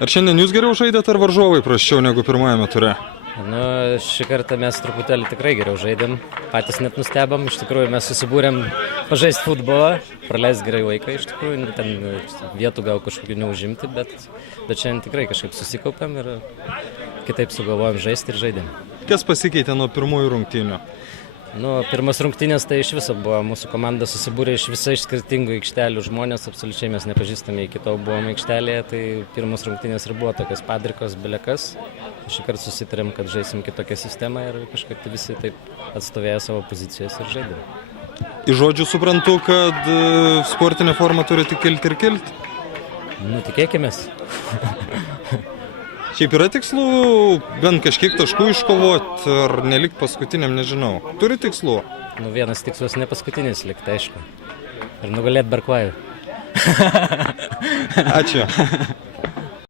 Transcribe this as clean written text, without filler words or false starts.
Ar šiandien jūs geriau žaidėte ar varžovai prasčiau negu pirmajame ture? Nu, šį kartą mes truputėlį tikrai geriau žaidėm, patys net nustebam, iš tikrųjų mes susibūrėm pažaisti futbolą, praleisti gerai laiką, iš tikrųjų, ten vietų gal kažkokių neužimti, bet šiandien tikrai kažkaip susikaupėm ir kitaip sugalvojom žaisti ir žaidėm. Kas pasikeitė nuo pirmųjų rungtynių? Nu, pirmas rungtynės tai iš viso buvo, mūsų komanda susibūrė iš visai skirtingų aikštelių žmonės, absoliučiai mes nepažįstami, iki tol buvom aikštelėje, tai pirmas rungtynės ir buvo tokios padrikos, belekas. Šį kartą susitarėm, kad žaisim kitokią sistemą ir kažkaip visi taip atstovėjo savo pozicijas ir žaidėm. Iš žodžių suprantu, kad sportinė forma turi tik kilti ir kilti. Nu, tikėkimės. Šiaip yra tikslų bent kažkiek taškų iškovoti ar nelikti paskutiniam, nežinau. Turi tikslų? Nu, vienas tikslas ne paskutinis likti, aišku. Ir nugalėti Berkvajų. Ačiū.